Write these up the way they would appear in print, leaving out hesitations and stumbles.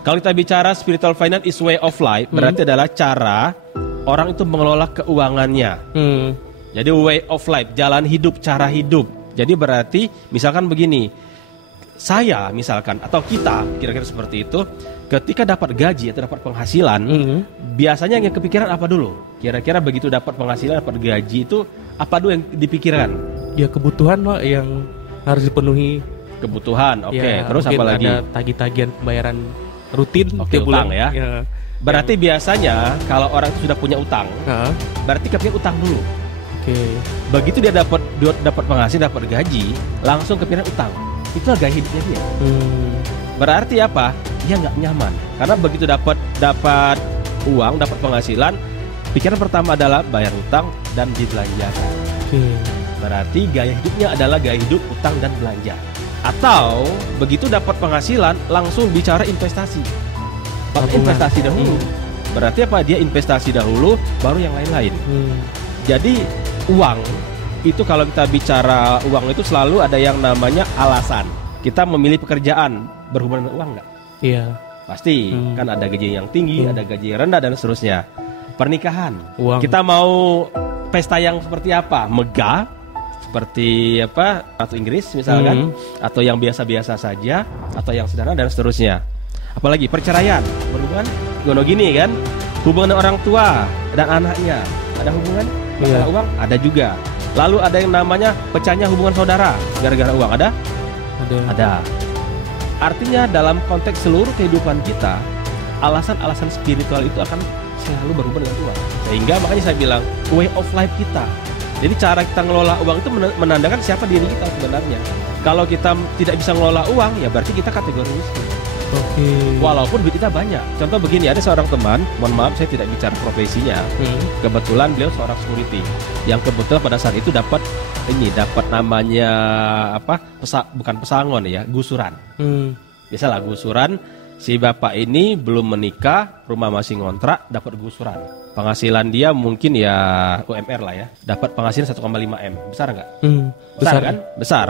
Kalau kita bicara spiritual finance is way of life, berarti adalah cara orang itu mengelola keuangannya. Jadi way of life, jalan hidup, cara hidup. Jadi berarti misalkan begini, saya misalkan atau kita kira-kira seperti itu, ketika dapat gaji atau dapat penghasilan, biasanya yang kepikiran apa dulu? Kira-kira begitu dapat penghasilan, dapat gaji itu apa dulu yang dipikirkan? Ya kebutuhan Pak yang harus dipenuhi. Kebutuhan, oke. Ya, terus apa lagi? Ada tagih-tagihan pembayaran rutin Oke, tiap utang bulan. ya. Berarti biasanya kalau orang itu sudah punya utang, berarti kepikiran utang dulu. Oke. Begitu dia dapat penghasilan, dapat gaji, langsung kepikiran utang. Itulah gaya hidupnya dia. Berarti apa? Dia nggak nyaman. Karena begitu dapat uang, dapat penghasilan, pikiran pertama adalah bayar utang dan dibelanjakan. Berarti gaya hidupnya adalah gaya hidup utang dan belanja. Atau begitu dapat penghasilan langsung bicara investasi. Investasi dahulu. Berarti apa? Dia investasi dahulu, baru yang lain-lain. Jadi uang itu, kalau kita bicara uang itu selalu ada yang namanya alasan. Kita memilih pekerjaan berhubungan dengan uang nggak? Iya. Pasti. Kan ada gaji yang tinggi, ada gaji yang rendah dan seterusnya. Pernikahan. Uang. Kita mau pesta yang seperti apa? Megah. Seperti apa, Ratu Inggris misalkan, atau yang biasa-biasa saja, atau yang sederhana dan seterusnya. Apalagi perceraian, berhubungan gini kan, hubungan orang tua dan anaknya, ada hubungan masalah uang, ada juga. Lalu ada yang namanya pecahnya hubungan saudara gara-gara uang, ada. Artinya dalam konteks seluruh kehidupan kita, alasan-alasan spiritual itu akan selalu berhubungan dengan uang. Sehingga makanya saya bilang way of life kita. Jadi cara kita ngelola uang itu menandakan siapa diri kita sebenarnya. Kalau kita tidak bisa ngelola uang, ya berarti kita kategori miskin. Walaupun duit kita banyak. Contoh begini, ada seorang teman, mohon maaf saya tidak bicara profesinya. Kebetulan beliau seorang security yang kebetulan pada saat itu dapat namanya apa? Bukan pesangon ya, gusuran. Biasalah gusuran. Si bapak ini belum menikah, rumah masih ngontrak, dapat gusuran. Penghasilan dia mungkin ya UMR lah ya. Dapat penghasilan 1,5 M. Besar nggak? Besar kan? Besar.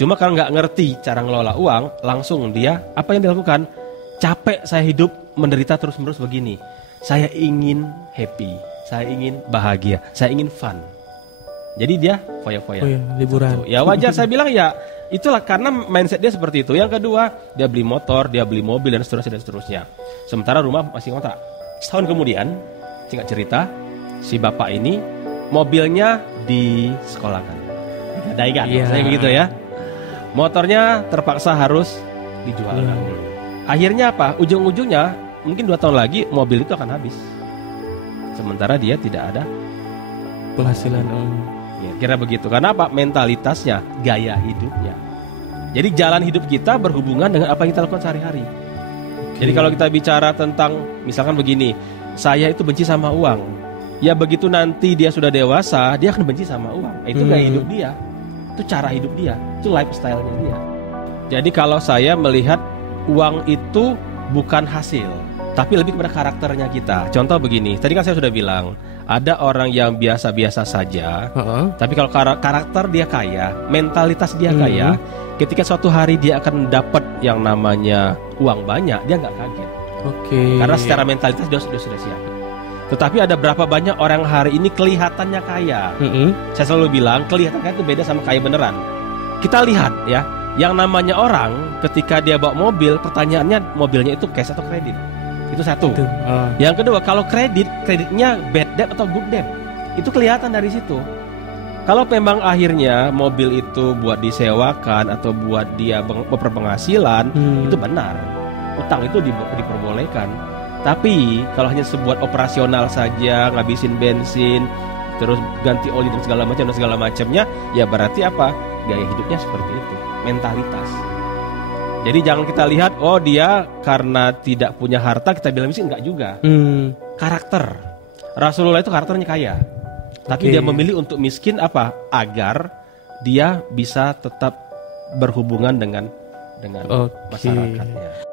Cuma kalau nggak ngerti cara ngelola uang, langsung dia apa yang dilakukan? Capek saya hidup menderita terus-menerus begini. Saya ingin happy, saya ingin bahagia, saya ingin fun. Jadi dia foya-foya. Liburan. Ya wajar saya bilang ya. Itulah karena mindset dia seperti itu. Yang kedua, dia beli motor, dia beli mobil dan seterusnya. Sementara rumah masih ngontrak. Setahun kemudian, singkat cerita, si bapak ini mobilnya disekolahkan, digadaikan, saya begitu ya. Motornya terpaksa harus dijual dahulu. Akhirnya apa? Ujung-ujungnya mungkin 2 tahun lagi mobil itu akan habis. Sementara dia tidak ada penghasilan. Ya, kira begitu. Karena apa? Mentalitasnya, gaya hidupnya. Jadi jalan hidup kita berhubungan dengan apa yang kita lakukan sehari-hari. Jadi kalau kita bicara tentang misalkan begini, saya itu benci sama uang. Ya begitu nanti dia sudah dewasa, dia akan benci sama uang. Itu gaya hidup dia. Itu cara hidup dia. Itu lifestyle-nya dia. Jadi kalau saya melihat uang itu bukan hasil, tapi lebih kepada karakternya kita. Contoh begini, tadi kan saya sudah bilang, ada orang yang biasa-biasa saja, tapi kalau karakter dia kaya, mentalitas dia kaya, ketika suatu hari dia akan dapat yang namanya uang banyak, dia nggak kaget. Karena secara mentalitas dia sudah siap. Tetapi ada berapa banyak orang hari ini kelihatannya kaya. Saya selalu bilang, kelihatan kaya itu beda sama kaya beneran. Kita lihat ya, yang namanya orang ketika dia bawa mobil, pertanyaannya mobilnya itu cash atau kredit. Itu satu. Yang kedua, kalau kreditnya bad debt atau good debt, itu kelihatan dari situ. Kalau memang akhirnya mobil itu buat disewakan atau buat dia berpenghasilan, itu benar. Utang itu diperbolehkan. Tapi kalau hanya sebuat operasional saja, ngabisin bensin, terus ganti oli dan segala macamnya, ya berarti apa? Gaya hidupnya seperti itu, mentalitas. Jadi jangan kita lihat, oh dia karena tidak punya harta kita bilang miskin, enggak juga. Karakter. Rasulullah itu karakternya kaya. Tapi dia memilih untuk miskin apa? Agar dia bisa tetap berhubungan dengan masyarakatnya.